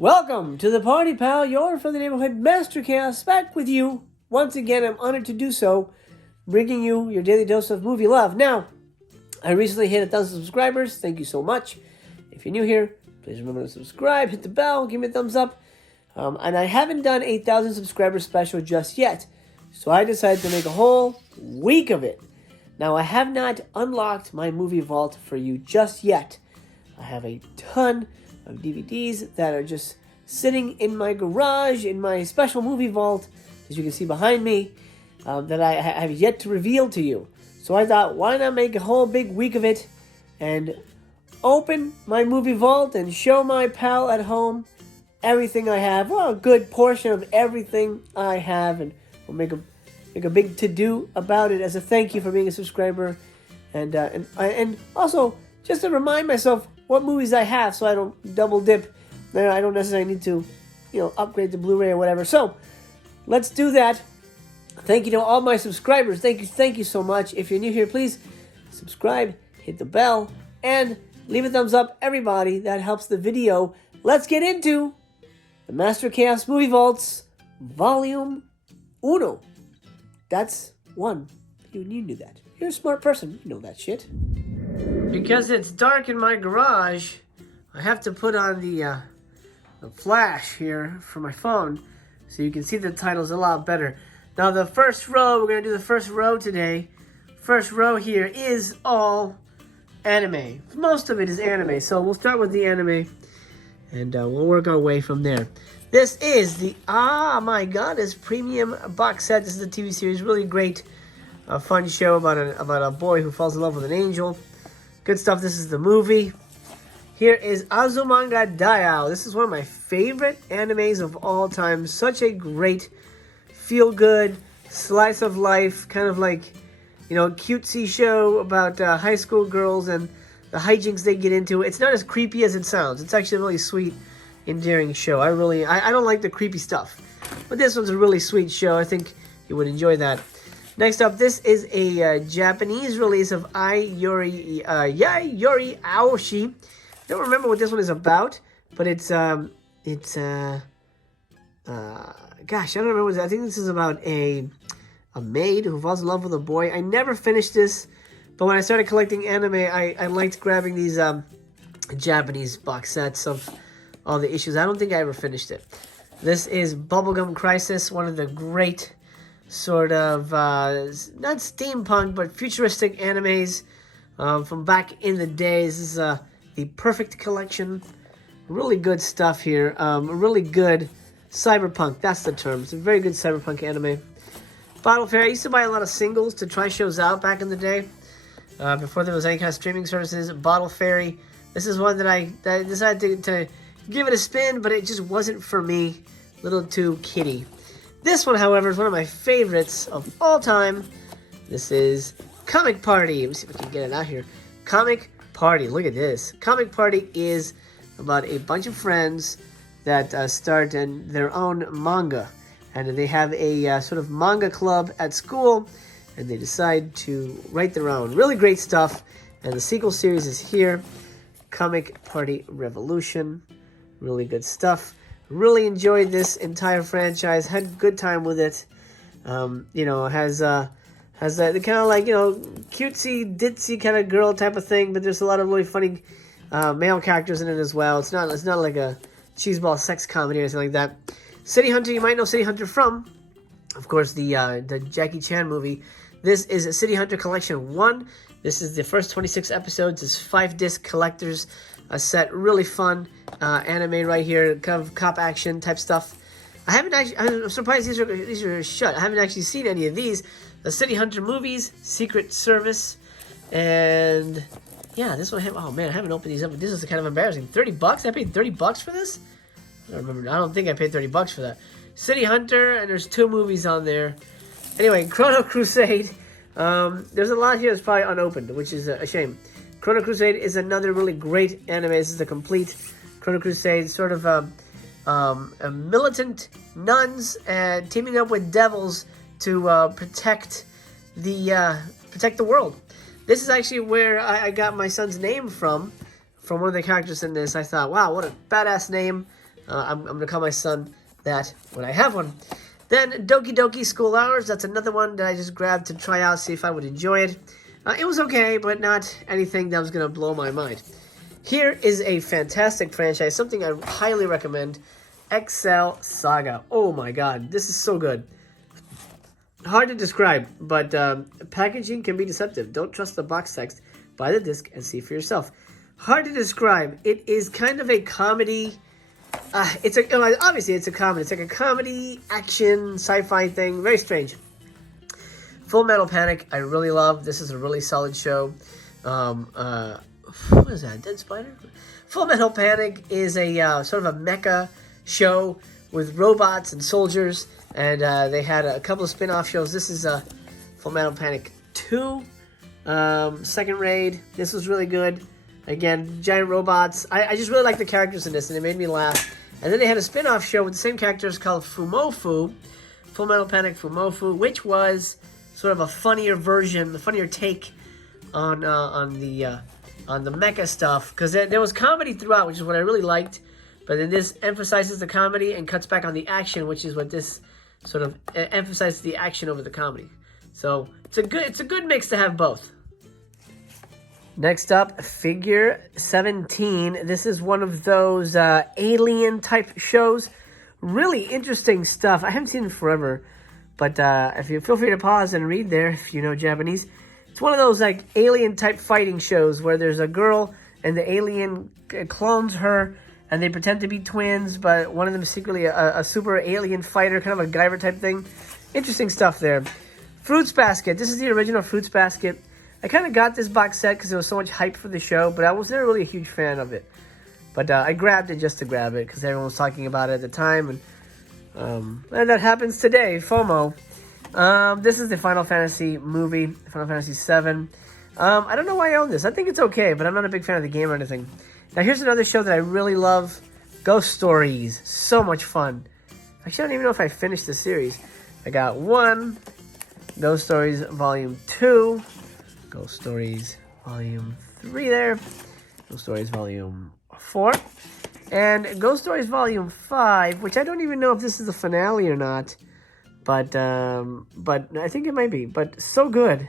Welcome to the party, pal. Your friendly neighborhood Master Chaos back with you. Once again, I'm honored to do so, bringing you your daily dose of movie love. Now, I recently hit 1,000 subscribers. Thank you so much. If you're new here, please remember to subscribe, hit the bell, give me a thumbs up. And I haven't done a 1,000 subscriber special just yet, so I decided to make a whole week of it. Now, I have not unlocked my movie vault for you just yet. I have a ton of DVDs that are just sitting in my garage, in my special movie vault, as you can see behind me, that I have yet to reveal to you. So I thought, why not make a whole big week of it and open my movie vault and show my pal at home everything I have, well, a good portion of everything I have, and we'll make a big to-do about it as a thank you for being a subscriber, and also just to remind myself what movies I have so I don't double dip. I don't necessarily need to, upgrade to Blu-ray or whatever. So let's do that. Thank you to all my subscribers. Thank you so much. If you're new here, please subscribe, hit the bell, and leave a thumbs up, everybody. That helps the video. Let's get into the Master Chaos Movie Vaults, Volume 1. That's 1. You knew that. You're a smart person. You know that shit. Because it's dark in my garage, I have to put on the flash here for my phone so you can see the titles a lot better. Now the first row, we're going to do the first row today. First row here is all anime. Most of it is anime, so we'll start with the anime and we'll work our way from there. This is the My God, it's premium box set. This is a TV series, really great, fun show about a boy who falls in love with an angel. Good stuff. This is the movie. Here is Azumanga Daioh. This is one of my favorite animes of all time. Such a great, feel-good, slice of life, kind of like, cutesy show about high school girls and the hijinks they get into. It's not as creepy as it sounds. It's actually a really sweet, endearing show. I don't like the creepy stuff, but this one's a really sweet show. I think you would enjoy that. Next up, this is a Japanese release of Yayoi Aoshi. Don't remember what this one is about, but gosh, I don't remember. I think this is about a maid who falls in love with a boy. I never finished this, but when I started collecting anime, I liked grabbing these Japanese box sets of all the issues. I don't think I ever finished it. This is Bubblegum Crisis, one of the great sort of, not steampunk, but futuristic animes from back in the days. This is the perfect collection. Really good stuff here. Really good cyberpunk, that's the term. It's a very good cyberpunk anime. Bottle Fairy, I used to buy a lot of singles to try shows out back in the day. Before there was any kind of streaming services. Bottle Fairy. This is one that I decided to give it a spin, but it just wasn't for me. A little too kiddie. This one, however, is one of my favorites of all time. This is Comic Party. Let me see if I can get it out here. Comic Party. Look at this. Comic Party is about a bunch of friends that start their own manga. And they have a sort of manga club at school. And they decide to write their own. Really great stuff. And the sequel series is here. Comic Party Revolution. Really good stuff. Really enjoyed this entire franchise. Had a good time with it. Has the kind of like, cutesy, ditzy kind of girl type of thing, but there's a lot of really funny male characters in it as well. It's not like a cheeseball sex comedy or anything like that. City Hunter, you might know City Hunter from, of course, the Jackie Chan movie. This is City Hunter Collection 1. This is the first 26 episodes. It's 5-disc collectors set. Really fun anime right here, kind of cop action type stuff. I'm surprised these are shut. I haven't actually seen any of these. The City Hunter movies, Secret Service, and yeah, this one. Oh man, I haven't opened these up. This is kind of embarrassing. $30? I paid $30 for this? I don't remember. I don't think I paid $30 for that. City Hunter, and there's 2 movies on there. Anyway, Chrono Crusade. There's a lot here that's probably unopened, which is a shame. Chrono Crusade is another really great anime. This is the complete Chrono Crusade, sort of a militant nuns and teaming up with devils to protect the world. This is actually where I got my son's name from one of the characters in this. I thought, wow, what a badass name. I'm going to call my son that when I have one. Then Doki Doki School Hours. That's another one that I just grabbed to try out, see if I would enjoy it. It was okay, but not anything that was going to blow my mind. Here is a fantastic franchise, something I highly recommend. Excel Saga. Oh my god, this is so good. Hard to describe, but packaging can be deceptive. Don't trust the box text. Buy the disc and see for yourself. Hard to describe. It is kind of a comedy. Obviously it's a comedy. It's like a comedy, action, sci-fi thing. Very strange. Full Metal Panic, I really love. This is a really solid show. What is that? Dead Spider? Full Metal Panic is a sort of a mecha show with robots and soldiers, and they had a couple of spin-off shows. This is Full Metal Panic 2, second raid. This was really good. Again, giant robots. I just really like the characters in this, and it made me laugh. And then they had a spin-off show with the same characters called Fumofu, Full Metal Panic Fumofu, which was sort of a funnier version, the funnier take on the mecha stuff, because there was comedy throughout, which is what I really liked. But then this emphasizes the comedy and cuts back on the action, which is what this sort of emphasizes the action over the comedy. So it's a good mix to have both. Next up, Figure 17. This is one of those alien type shows. Really interesting stuff. I haven't seen it forever, but if you feel free to pause and read there if you know Japanese. It's one of those like alien type fighting shows where there's a girl and the alien clones her, and they pretend to be twins, but one of them is secretly a super alien fighter, kind of a Guyver type thing. Interesting stuff there. Fruits Basket. This is the original Fruits Basket. I kind of got this box set because there was so much hype for the show, but I was never really a huge fan of it. But I grabbed it just to grab it because everyone was talking about it at the time, and that happens today. FOMO. This is the Final Fantasy movie, Final Fantasy VII. I don't know why I own this. I think it's okay, but I'm not a big fan of the game or anything. Now, here's another show that I really love. Ghost Stories. So much fun. Actually, I don't even know if I finished the series. I got 1, Ghost Stories Volume 2, Ghost Stories Volume 3 there, Ghost Stories Volume 4, and Ghost Stories Volume 5, which I don't even know if this is the finale or not, but I think it might be. But so good.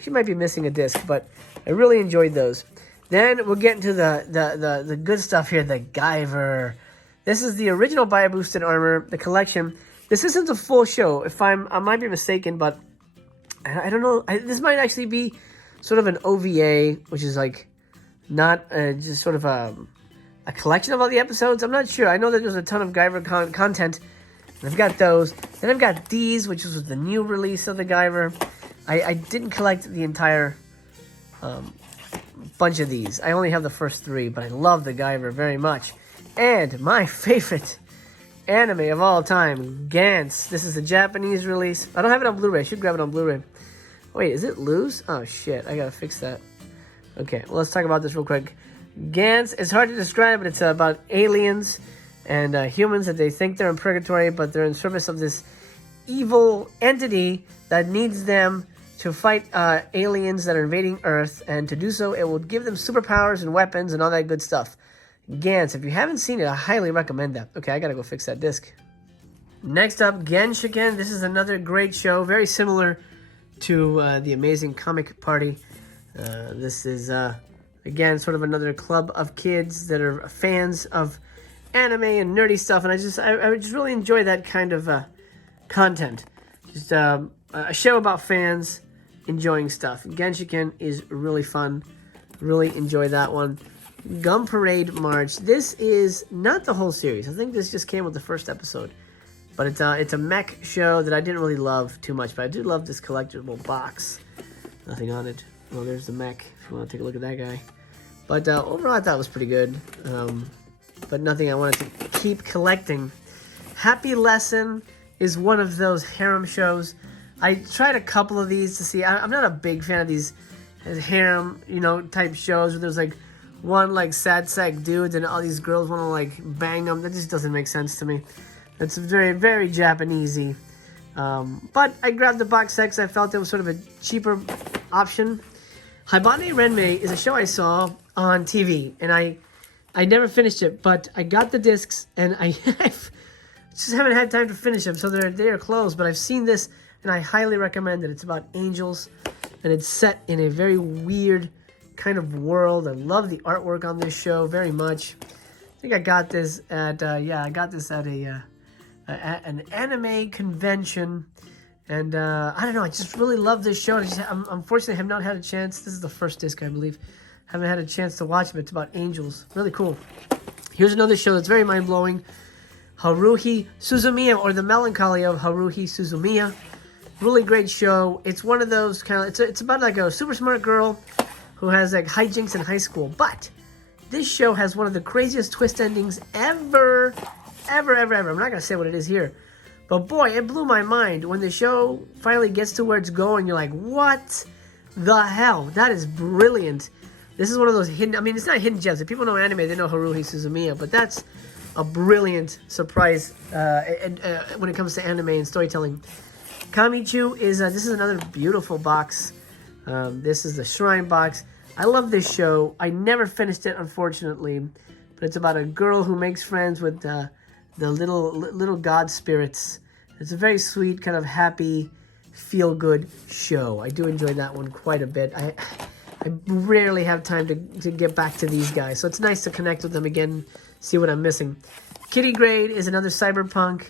She might be missing a disc, but I really enjoyed those. Then we'll get into the good stuff here, the Guyver. This is the original Bio-Boosted Armor, the collection. This isn't a full show. I might be mistaken, but I don't know. This might actually be sort of an OVA, which is like not just sort of a collection of all the episodes. I'm not sure. I know that there's a ton of Guyver content. And I've got those. Then I've got these, which was the new release of the Guyver. I didn't collect the entire bunch of these. I only have the first 3, but I love the Guyver very much. And my favorite anime of all time, Gantz. This is the Japanese release. I don't have it on Blu-ray. I should grab it on Blu-ray. Wait, is it loose? Oh, shit. I gotta fix that. Okay, well, let's talk about this real quick. Gantz, it's hard to describe, but it's about aliens and humans that they think they're in purgatory, but they're in service of this evil entity that needs them to fight aliens that are invading Earth, and to do so, it will give them superpowers and weapons and all that good stuff. Gantz, if you haven't seen it, I highly recommend that. Okay, I gotta go fix that disc. Next up, Genshiken. This is another great show, very similar to The Amazing Comic Party. This is, again, sort of another club of kids that are fans of anime and nerdy stuff, and I just really enjoy that kind of content. Just a show about fans enjoying stuff. Genshiken is really fun. Really enjoy that one. Gun Parade March. This is not the whole series. I think this just came with the first episode. But it's a mech show that I didn't really love too much, but I do love this collectible box. Nothing on it. Well, there's the mech, if you want to take a look at that guy. But overall, I thought it was pretty good. But nothing I wanted to keep collecting. Happy Lesson is one of those harem shows. I tried a couple of these to see. I'm not a big fan of these harem, type shows where there's like one like sad sack dudes and all these girls want to like bang them. That just doesn't make sense to me. It's very, very Japanesey. But I grabbed the box set because I felt it was sort of a cheaper option. Haibane Renmei is a show I saw on TV, and I I never finished it, but I got the discs, and I just haven't had time to finish them, so they are closed. But I've seen this, and I highly recommend it. It's about angels, and it's set in a very weird kind of world. I love the artwork on this show very much. I think I got this at I got this at an anime convention, and I don't know. I just really love this show. Unfortunately, I have not had a chance. This is the first disc, I believe. Haven't had a chance to watch it, but it's about angels. Really cool. Here's another show that's very mind-blowing. Haruhi Suzumiya, or The Melancholy of Haruhi Suzumiya. Really great show. It's one of those kind of... It's about like a super smart girl who has like hijinks in high school. But this show has one of the craziest twist endings ever. Ever. I'm not going to say what it is here. But boy, it blew my mind. When the show finally gets to where it's going, you're like, what the hell? That is brilliant. This is one of those hidden... I mean, it's not hidden gems. If people know anime, they know Haruhi Suzumiya. But that's a brilliant surprise when it comes to anime and storytelling. Kamichu is... this is another beautiful box. This is the Shrine box. I love this show. I never finished it, unfortunately. But it's about a girl who makes friends with the little god spirits. It's a very sweet, kind of happy, feel-good show. I do enjoy that one quite a bit. I rarely have time to get back to these guys, so it's nice to connect with them again, see what I'm missing. Kitty Grade is another cyberpunk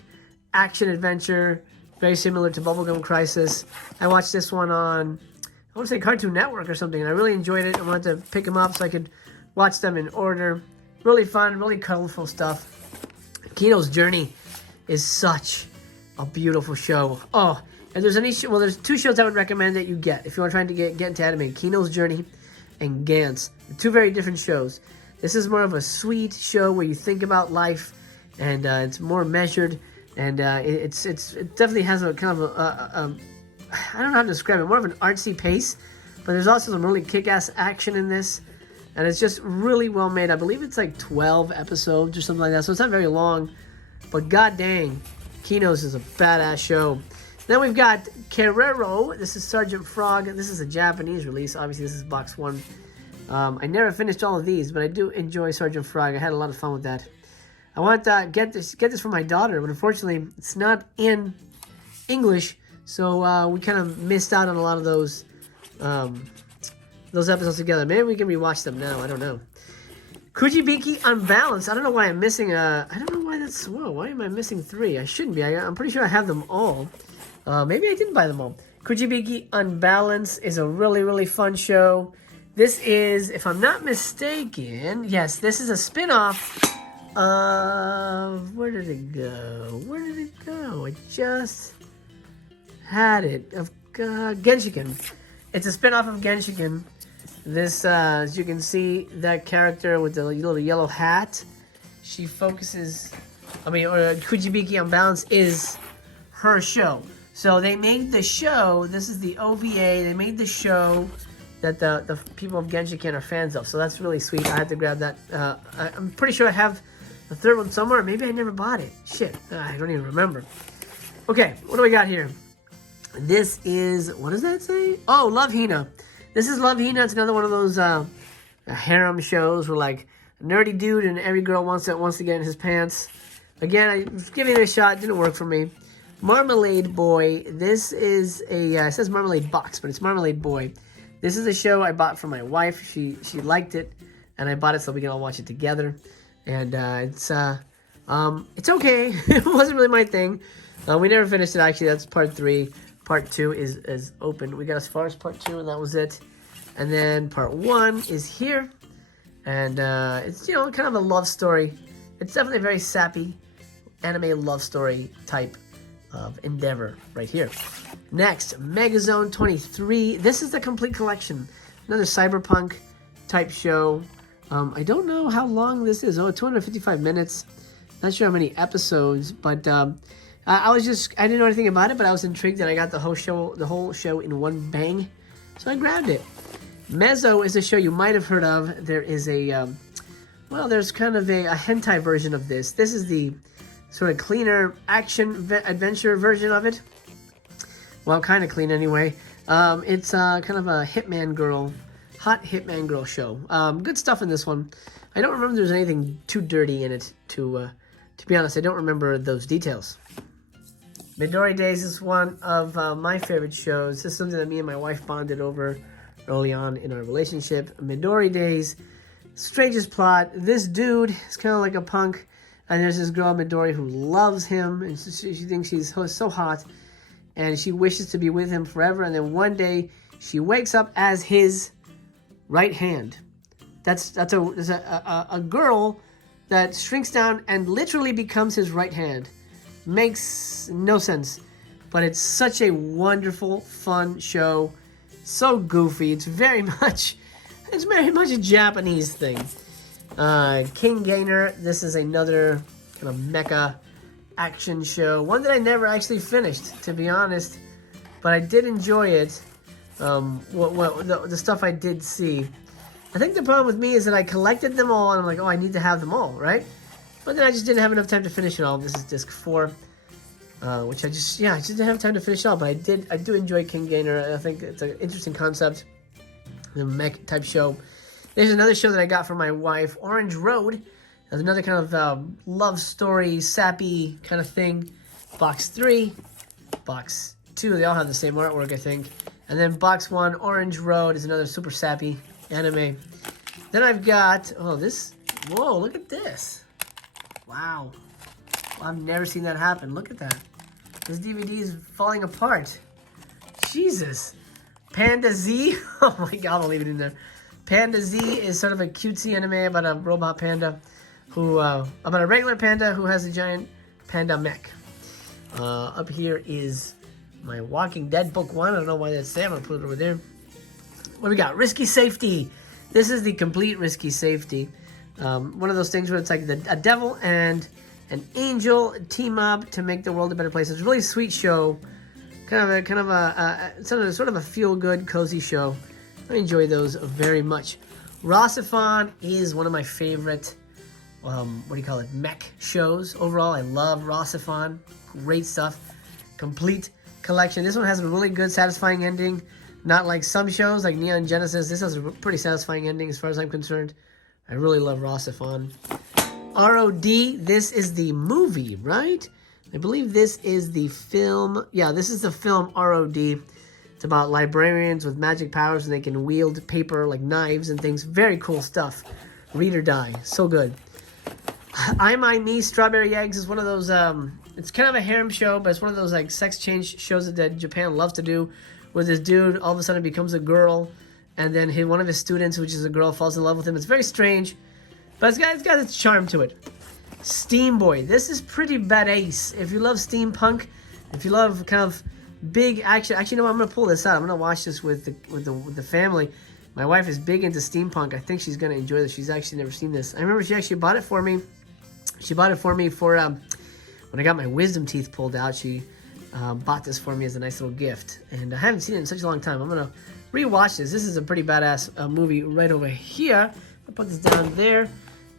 action-adventure, very similar to Bubblegum Crisis. I watched this one on, I want to say Cartoon Network or something, and I really enjoyed it. I wanted to pick them up so I could watch them in order. Really fun, really colorful stuff. Kino's Journey is such a beautiful show. Oh, and there's two shows I would recommend that you get if you are trying to get into anime. Kino's Journey and Gantz. Two very different shows. This is more of a sweet show where you think about life, and it's more measured, and it definitely has a kind of I don't know how to describe it, more of an artsy pace, but there's also some really kick-ass action in this, and it's just really well made. I believe it's like 12 episodes or something like that, so it's not very long, but god dang, Kino's is a badass show. Then we've got Kerero. This is Sergeant Frog. This is a Japanese release. Obviously, this is box 1. I never finished all of these, but I do enjoy Sergeant Frog. I had a lot of fun with that. I want to get this for my daughter, but unfortunately, it's not in English, so we kind of missed out on a lot of those episodes together. Maybe we can rewatch them now. I don't know. Kujibiki Unbalanced. I don't know why I'm missing I don't know why that's... Whoa, why am I missing 3? I shouldn't be. I'm pretty sure I have them all. Maybe I didn't buy them all. Kujibiki Unbalanced is a really, really fun show. This is, if I'm not mistaken, yes, this is a spin-off of... Where did it go? I just had it. Of Genshiken. It's a spin-off of Genshiken. This, as you can see, that character with the little yellow hat, she focuses... Kujibiki Unbalanced is her show. So they made the show, this is the OVA, they made the show that the people of Genshiken are fans of. So that's really sweet. I had to grab that. I'm pretty sure I have the third one somewhere. Maybe I never bought it. Shit, I don't even remember. Okay, what do we got here? This is, what does that say? Oh, Love Hina. This is Love Hina. It's another one of those harem shows where like a nerdy dude and every girl wants to get in his pants. Again, I was giving it a shot. It didn't work for me. Marmalade Boy. This is a, it says Marmalade Box, but it's Marmalade Boy. This is a show I bought for my wife. She liked it, and I bought it so we can all watch it together. And it's okay. It wasn't really my thing. We never finished it, actually. That's part 3. Part 2 is open. We got as far as part 2, and that was it. And then part 1 is here. And it's, kind of a love story. It's definitely a very sappy anime love story type of endeavor right here. Next, Megazone 23. This is the complete collection. Another cyberpunk type show. I don't know how long this is. 255 minutes. Not sure how many episodes, but I didn't know anything about it, but I was intrigued that I got the whole show in one bang. So I grabbed it. Mezzo is a show you might have heard of. There is there's kind of a hentai version of this. This is the sort of cleaner action adventure version of it. Well, kind of clean anyway. It's kind of a hitman girl. hot hitman girl show. Good stuff in this one. I don't remember there's anything too dirty in it. To be honest, I don't remember those details. Midori Days is one of my favorite shows. This is something that me and my wife bonded over early on in our relationship. Midori Days, strangest plot. This dude is kind of like a punk, and there's this girl Midori who loves him, and she thinks she's so hot, and she wishes to be with him forever. And then one day she wakes up as his right hand. That's a girl that shrinks down and literally becomes his right hand. Makes no sense, but it's such a wonderful, fun show. So goofy. It's very much a Japanese thing. King Gainer. This is another kind of mecha action show. One that I never actually finished, to be honest, but I did enjoy it. The stuff I did see. I think the problem with me is that I collected them all, and I'm like, oh, I need to have them all, right? But then I just didn't have enough time to finish it all. This is disc 4, which I just didn't have time to finish it all. But I do enjoy King Gainer. I think it's an interesting concept, the mech type show. There's another show that I got from my wife, Orange Road. There's another kind of love story, sappy kind of thing. Box 3, Box 2, they all have the same artwork, I think. And then Box 1, Orange Road, is another super sappy anime. Then I've got, whoa, look at this. Wow. I've never seen that happen. Look at that. This DVD is falling apart. Jesus. Panda Z. Oh my God, I'll leave it in there. Panda Z is sort of a cutesy anime about a robot panda about a regular panda who has a giant panda mech. Up here is my Walking Dead book 1. I don't know why that's there. I'm going to put it over there. What do we got? Risky Safety. This is the complete Risky Safety. One of those things where it's like a devil and an angel team up to make the world a better place. It's a really sweet show. Sort of a feel-good, cozy show. I enjoy those very much. Rossifon is one of my favorite, mech shows. Overall, I love Rossifon. Great stuff. Complete collection. This one has a really good, satisfying ending. Not like some shows like Neon Genesis. This has a pretty satisfying ending as far as I'm concerned. I really love Rossifon. ROD, this is the movie, right? I believe this is the film. Yeah, this is the film ROD. It's about librarians with magic powers and they can wield paper like knives and things. Very cool stuff. Read or Die. So good. I, My Me, Strawberry Eggs is one of those, it's kind of a harem show, but it's one of those like sex change shows that Japan loves to do, where this dude all of a sudden becomes a girl, and then one of his students, which is a girl, falls in love with him. It's very strange, but it's got its charm to it. Steam Boy. This is pretty badass. If you love steampunk, if you love kind of big action. Actually, no, I'm going to pull this out. I'm going to watch this with the family. My wife is big into steampunk. I think she's going to enjoy this. She's actually never seen this. I remember she actually bought it for me. She bought it for me for when I got my wisdom teeth pulled out. She bought this for me as a nice little gift, and I haven't seen it in such a long time. I'm gonna rewatch this. This is a pretty badass movie right over here. I'll put this down there,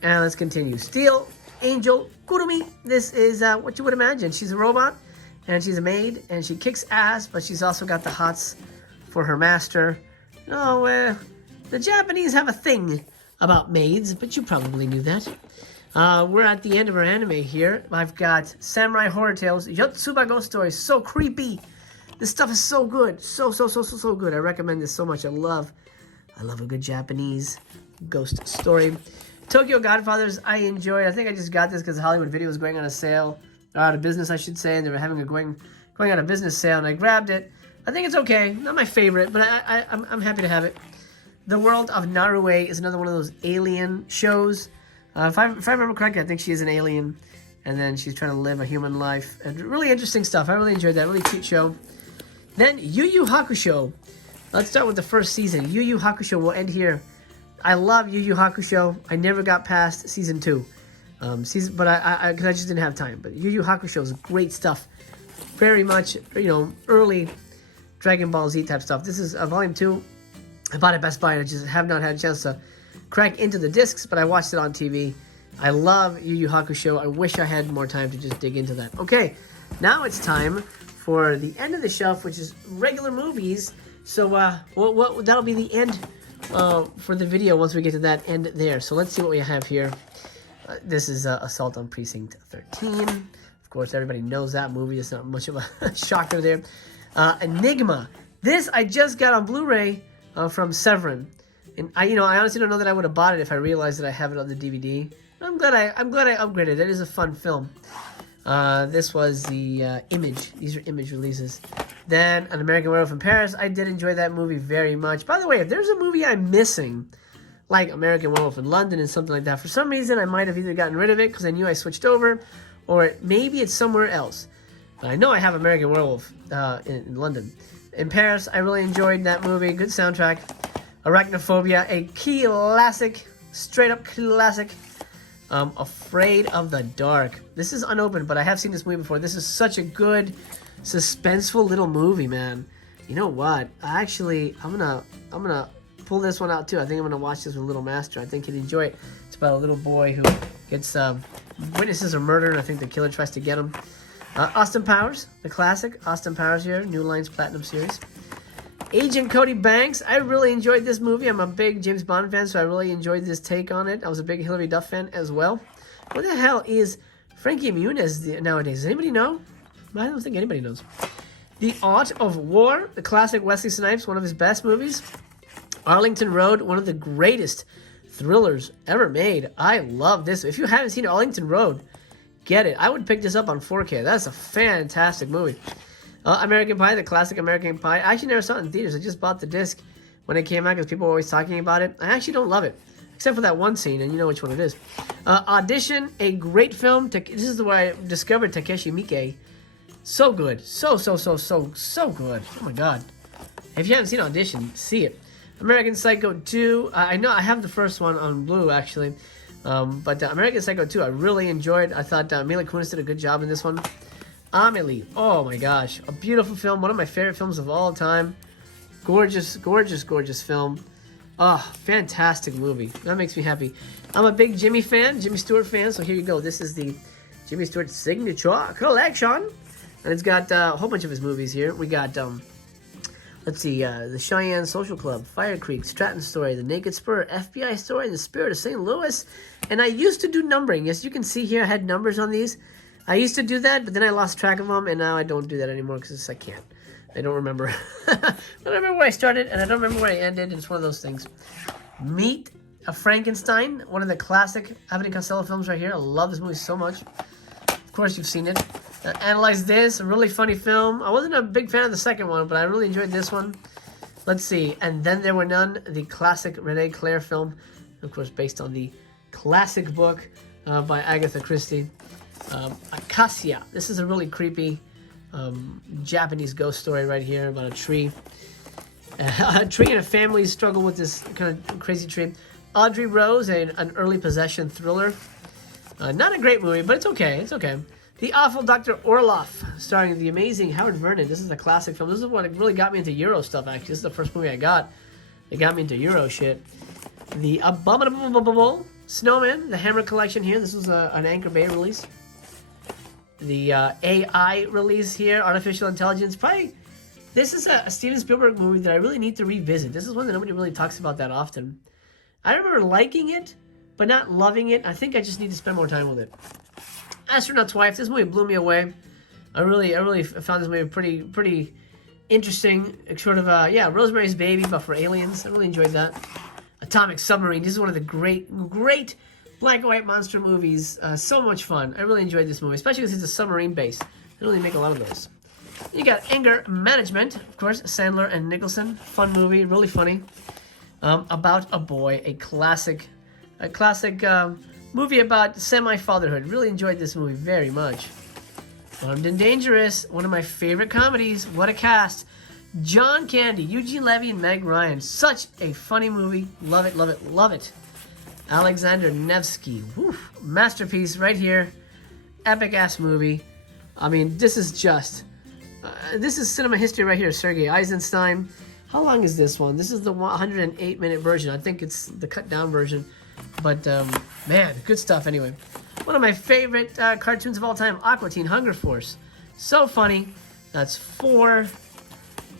and let's continue. Steel Angel Kurumi. This is what you would imagine. She's a robot, and she's a maid, and she kicks ass, but she's also got the hots for her master. The Japanese have a thing about maids, but you probably knew that. We're at the end of our anime here. I've got Samurai Horror Tales, Yotsuba Ghost Story. So creepy. This stuff is so good. So good. I recommend this so much. I love a good Japanese ghost story. Tokyo Godfathers, I enjoyed. I think I just got this because Hollywood Video was going on a sale. Out of business, I should say. And they were having a going out of business sale, and I grabbed it. I think it's okay. Not my favorite, but I'm happy to have it. The World of Narue is another one of those alien shows. If I remember correctly, I think she is an alien, and then she's trying to live a human life. And really interesting stuff. I really enjoyed that. Really cute show. Then Yu Yu Hakusho. Let's start with the first season. Yu Yu Hakusho will end here. I love Yu Yu Hakusho. I never got past season 2, but I just didn't have time. But Yu Yu Hakusho is great stuff. Very much, early Dragon Ball Z type stuff. This is volume 2. I bought it at Best Buy, and I just have not had a chance to crack into the discs, but I watched it on TV. I love Yu Yu Hakusho. I wish I had more time to just dig into that. Okay, now it's time for the end of the shelf, which is regular movies. So that'll be the end for the video once we get to that end there. So let's see what we have here. This is Assault on Precinct 13. Of course, everybody knows that movie. It's not much of a shocker there. Enigma. This I just got on Blu-ray from Severin, and I honestly don't know that I would have bought it if I realized that I have it on the DVD. I'm glad I upgraded. It is a fun film. This was the Image. These are Image releases. Then An American Werewolf in Paris. I did enjoy that movie very much. By the way, if there's a movie I'm missing, like American Werewolf in London and something like that, for some reason I might have either gotten rid of it because I knew I switched over, or maybe it's somewhere else. But I know I have American Werewolf in London. In Paris, I really enjoyed that movie. Good soundtrack. Arachnophobia, a classic, straight up classic. Afraid of the Dark. This is unopened, but I have seen this movie before. This is such a good, suspenseful little movie, man. You know what? I'm gonna pull this one out too. I think I'm gonna watch this with Little Master. I think he'd enjoy it. It's about a little boy who gets witnesses a murder, and I think the killer tries to get him. Austin Powers, the classic. Austin Powers here, New Lines Platinum Series. Agent Cody Banks. I really enjoyed this movie. I'm a big James Bond fan, so I really enjoyed this take on it. I was a big Hilary Duff fan as well. What the hell is Frankie Muniz nowadays? Does anybody know? I don't think anybody knows. The Art of War, the classic Wesley Snipes, one of his best movies. Arlington Road, one of the greatest thrillers ever made. I love this. If you haven't seen Arlington Road, get it. I would pick this up on 4K. That's a fantastic movie. American Pie, the classic American Pie. I actually never saw it in theaters. I just bought the disc when it came out because people were always talking about it. I actually don't love it, except for that one scene, and you know which one it is. Audition, a great film. This is where I discovered Takeshi Miike. So good. So good. Oh my god. If you haven't seen Audition, see it. American Psycho 2. I know I have the first one on Blue, actually. But American Psycho 2, I really enjoyed. I thought Mila Kunis did a good job in this one. Amelie. Oh my gosh. A beautiful film. One of my favorite films of all time. Gorgeous, gorgeous, gorgeous film. Oh, fantastic movie. That makes me happy. I'm a big Jimmy Stewart fan. So here you go. This is the Jimmy Stewart Signature Collection. And it's got a whole bunch of his movies here. We got, let's see, The Cheyenne Social Club, Fire Creek, Stratton Story, The Naked Spur, FBI Story, The Spirit of St. Louis. And I used to do numbering. As you can see here, I had numbers on these. I used to do that, but then I lost track of them, and now I don't do that anymore because I can't. I don't remember. I don't remember where I started, and I don't remember where I ended. It's one of those things. Meet a Frankenstein, one of the classic Abbott and Costello films right here. I love this movie so much. Of course, you've seen it. Analyze This, a really funny film. I wasn't a big fan of the second one, but I really enjoyed this one. Let's see. And Then There Were None, the classic Renee Clare film. Of course, based on the classic book by Agatha Christie. Acacia. This is a really creepy Japanese ghost story right here about a tree. A tree and a family struggle with this kind of crazy tree. Audrey Rose, an early possession thriller. Not a great movie, but it's okay. It's okay. The Awful Dr. Orloff, starring the amazing Howard Vernon. This is a classic film. This is what really got me into Euro stuff, actually. This is the first movie I got. It got me into Euro shit. The Abominable Snowman, the Hammer Collection here. This was an Anchor Bay release. The AI release here, Artificial Intelligence. Probably, this is a Steven Spielberg movie that I really need to revisit. This is one that nobody really talks about that often. I remember liking it, but not loving it. I think I just need to spend more time with it. Astronaut's Wife. This movie blew me away. I really found this movie pretty interesting. Sort of Rosemary's Baby, but for aliens. I really enjoyed that. Atomic Submarine. This is one of the great black and white monster movies. So much fun. I really enjoyed this movie, especially because it's a submarine base. They don't really make a lot of those. You got Anger Management, of course, Sandler and Nicholson. Fun movie, really funny. About a Boy, a classic movie about semi-fatherhood. Really enjoyed this movie very much. Armed and Dangerous, one of my favorite comedies. What a cast. John Candy, Eugene Levy, and Meg Ryan. Such a funny movie. Love it, love it, love it. Alexander Nevsky. Woo, masterpiece right here. Epic-ass movie. I mean, this is just... this is cinema history right here. Sergei Eisenstein. How long is this one? This is the 108-minute version. I think it's the cut-down version. But, man, good stuff anyway. One of my favorite cartoons of all time, Aqua Teen Hunger Force. So funny. That's 4.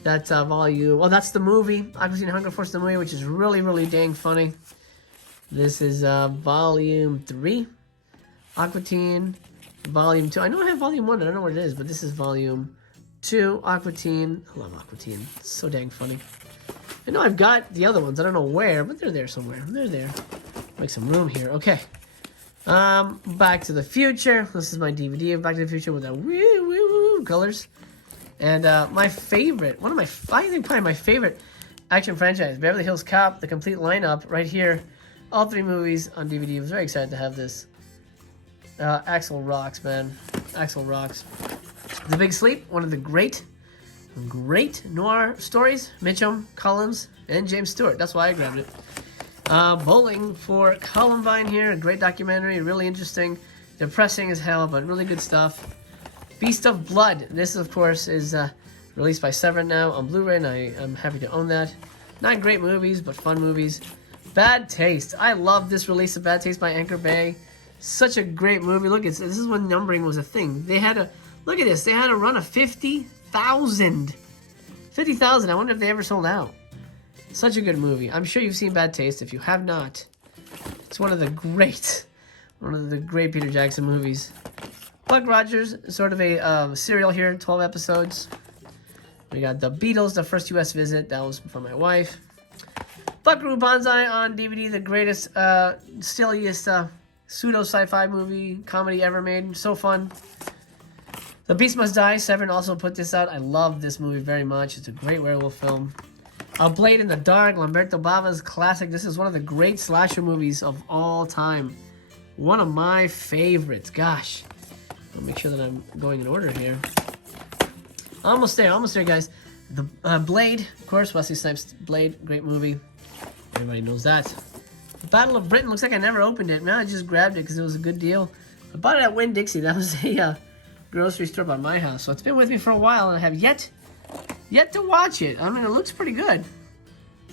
That's volume. Well, that's the movie. Aqua Teen Hunger Force, the movie, which is really, really dang funny. This is volume 3. Aqua Teen, volume 2. I know I have volume 1. I don't know what it is, but this is volume 2. Aqua Teen. I love Aqua Teen. It's so dang funny. I know I've got the other ones. I don't know where, but they're there somewhere. They're there. Make some room here. Okay. Back to the Future. This is my DVD of Back to the Future with the woo colors. And my favorite, I think probably my favorite action franchise, Beverly Hills Cop, the complete lineup right here. All 3 movies on DVD. I was very excited to have this. Axel rocks, man. Axel rocks. The Big Sleep, one of the great noir stories. Mitchum, Collins, and James Stewart. That's why I grabbed it. Bowling for Columbine here. A great documentary. Really interesting. Depressing as hell, but really good stuff. Beast of Blood. This, of course, is released by Severin now on Blu-ray, and I'm happy to own that. Not great movies, but fun movies. Bad Taste. I love this release of Bad Taste by Anchor Bay. Such a great movie. Look, this is when numbering was a thing. They had look at this. They had a run of 50,000. 50,000. I wonder if they ever sold out. Such a good movie. I'm sure you've seen Bad Taste. If you have not, it's one of the great Peter Jackson movies. Buck Rogers, sort of a serial here, 12 episodes. We got The Beatles, the first U.S. visit. That was for my wife. Buckaroo Banzai on DVD, the greatest, silliest pseudo sci-fi movie comedy ever made. So fun. The Beast Must Die. Severin also put this out. I love this movie very much. It's a great werewolf film. A Blade in the Dark, Lamberto Bava's classic. This is one of the great slasher movies of all time. One of my favorites. Gosh. I'll make sure that I'm going in order here. Almost there, guys. The Blade, of course, Wesley Snipes' Blade, great movie. Everybody knows that. The Battle of Britain, looks like I never opened it. Man, I just grabbed it because it was a good deal. I bought it at Winn-Dixie. That was a grocery store by my house. So it's been with me for a while, and I have yet to watch it. I mean, it looks pretty good.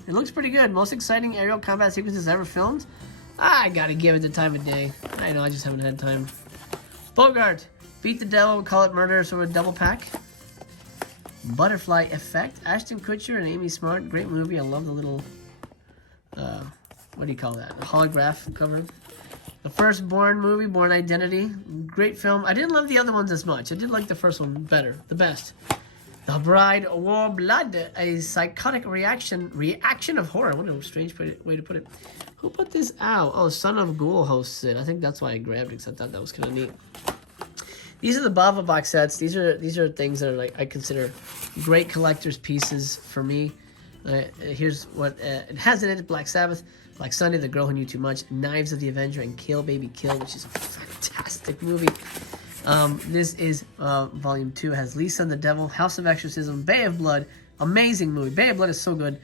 It looks pretty good. Most exciting aerial combat sequences ever filmed. I gotta give it the time of day. I know, I just haven't had time. Bogart, Beat the Devil, Call It Murder, sort of a double pack. Butterfly Effect, Ashton Kutcher and Amy Smart, great movie. I love the little, what do you call that? A holograph cover. The Firstborn movie, Born Identity, great film. I didn't love the other ones as much. I did like the first one better, the best. The Bride, War Blood, a psychotic reaction of horror. What a strange way to put it. Who put this out? Oh, Son of Ghoul hosts it. I think that's why I grabbed it, because I thought that was kind of neat. These are the Bava box sets. These are things that are like I consider great collector's pieces for me. Here's what it has in it: Black Sabbath, Black Sunday, The Girl Who Knew Too Much, Knives of the Avenger, and Kill Baby Kill, which is a fantastic movie. This is Volume 2. It has Lisa and the Devil, House of Exorcism, Bay of Blood. Amazing movie. Bay of Blood is so good.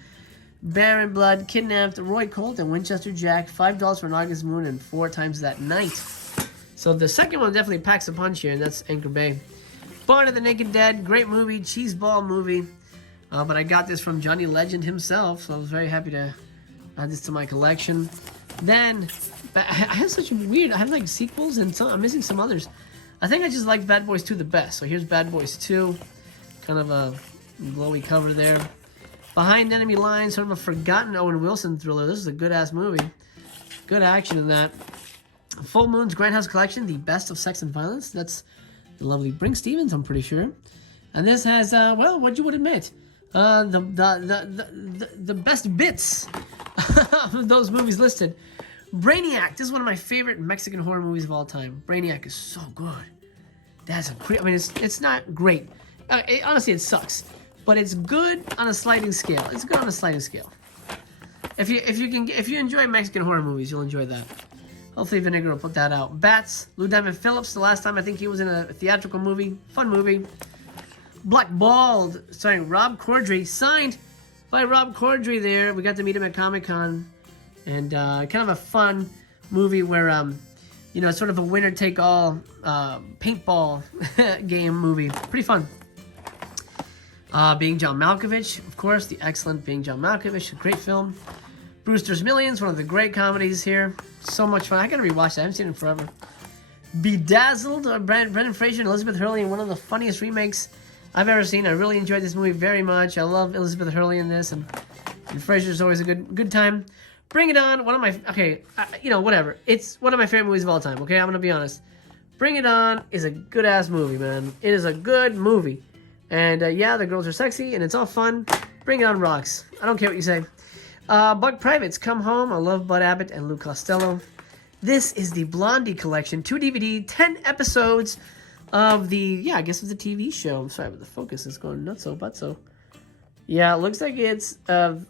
Baron Blood, Kidnapped, Roy Colt, and Winchester Jack. $5 for an August Moon and 4 Times That Night. So the second one definitely packs a punch here, and that's Anchor Bay. Barn of the Naked Dead, great movie, cheeseball movie. But I got this from Johnny Legend himself, so I was very happy to add this to my collection. Then, I have such weird, I have like sequels, and I'm missing some others. I think I just liked Bad Boys 2 the best. So here's Bad Boys 2, kind of a glowy cover there. Behind Enemy Lines, sort of a forgotten Owen Wilson thriller. This is a good-ass movie. Good action in that. Full Moon's Grindhouse Collection, the best of sex and violence. That's the lovely Brink Stevens, I'm pretty sure. And this has, well, what you would admit, the best bits of those movies listed. Brainiac. This is one of my favorite Mexican horror movies of all time. Brainiac is so good. That's a great. I mean, it's not great. Honestly, it sucks, but it's good on a sliding scale. It's good on a sliding scale. If you enjoy Mexican horror movies, you'll enjoy that. Hopefully, Vinegar will put that out. Bats. Lou Diamond Phillips. The last time I think he was in a theatrical movie. Fun movie. Black Bald, starring Rob Corddry. Signed by Rob Corddry. There, we got to meet him at Comic-Con. And kind of a fun movie where, you know, it's sort of a winner-take-all paintball game movie. Pretty fun. Being John Malkovich, of course, the excellent Being John Malkovich, a great film. Brewster's Millions, one of the great comedies here. So much fun. I gotta rewatch that. I haven't seen it forever. Bedazzled, Brendan Fraser and Elizabeth Hurley in one of the funniest remakes I've ever seen. I really enjoyed this movie very much. I love Elizabeth Hurley in this, and Frasier's always a good time. Bring It On, one of my, okay, you know, whatever. It's one of my favorite movies of all time, okay? I'm going to be honest. Bring It On is a good-ass movie, man. It is a good movie. And, yeah, the girls are sexy, and it's all fun. Bring It On rocks. I don't care what you say. Buck Privates, Come Home. I love Bud Abbott and Lou Costello. This is the Blondie collection. 2 DVD, 10 episodes of the, yeah, I guess it's a TV show. I'm sorry, but the focus is going nutso-butso. Yeah, it looks like it's 10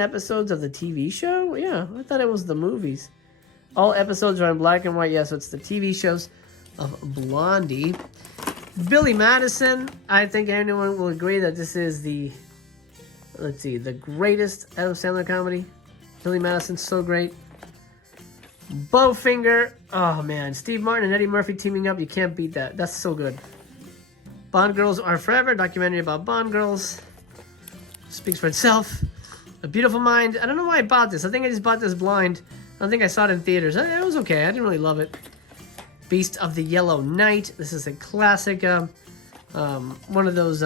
episodes of the TV show? Yeah, I thought it was the movies. All episodes are in black and white. Yeah, so it's the TV shows of Blondie. Billy Madison. I think anyone will agree that this is the, let's see, the greatest Adam Sandler comedy. Billy Madison's so great. Bowfinger. Oh, man. Steve Martin and Eddie Murphy teaming up. You can't beat that. That's so good. Bond Girls Are Forever. Documentary about Bond girls. Speaks for itself. A Beautiful Mind. I don't know why I bought this. I think I just bought this blind. I don't think I saw it in theaters. It was okay. I didn't really love it. Beast of the Yellow Knight. This is a classic. One of those,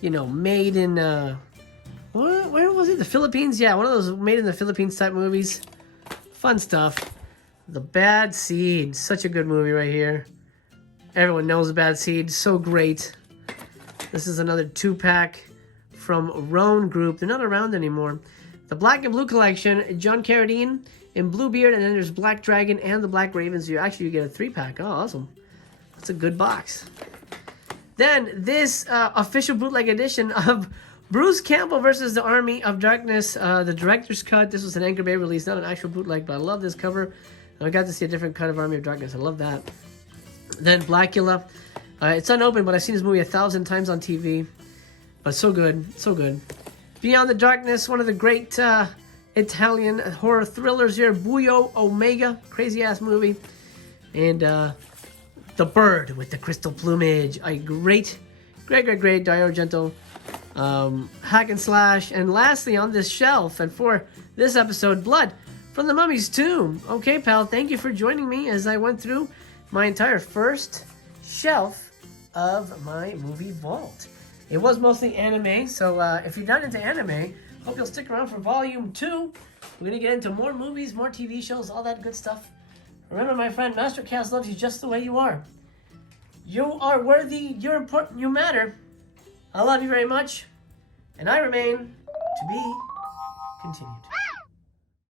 you know, made in, where was it? The Philippines? Yeah, one of those made in the Philippines type movies. Fun stuff. The Bad Seed. Such a good movie right here. Everyone knows The Bad Seed. So great. This is another 2-pack from Roan Group. They're not around anymore. The Black and Blue Collection, John Carradine in Bluebeard, and then there's Black Dragon and the Black Ravens. You get a 3-pack. Oh, awesome. That's a good box. Then this official bootleg edition of Bruce Campbell versus the Army of Darkness, the director's cut. This was an Anchor Bay release, not an actual bootleg, but I love this cover. I got to see a different cut of Army of Darkness. I love that. Then Blackula. It's unopened, but I've seen this movie 1,000 times on TV. But so good, so good. Beyond the Darkness, one of the great Italian horror thrillers here. Buio Omega, crazy-ass movie. And The Bird with the Crystal Plumage, a great Dario Argento hack and slash. And lastly, on this shelf, and for this episode, Blood from the Mummy's Tomb. Okay, pal, thank you for joining me as I went through my entire first shelf of my movie vault. It was mostly anime, so if you're not into anime, hope you'll stick around for volume 2. We're going to get into more movies, more TV shows, all that good stuff. Remember, my friend, Master Chaos loves you just the way you are. You are worthy, you're important, you matter. I love you very much, and I remain to be continued.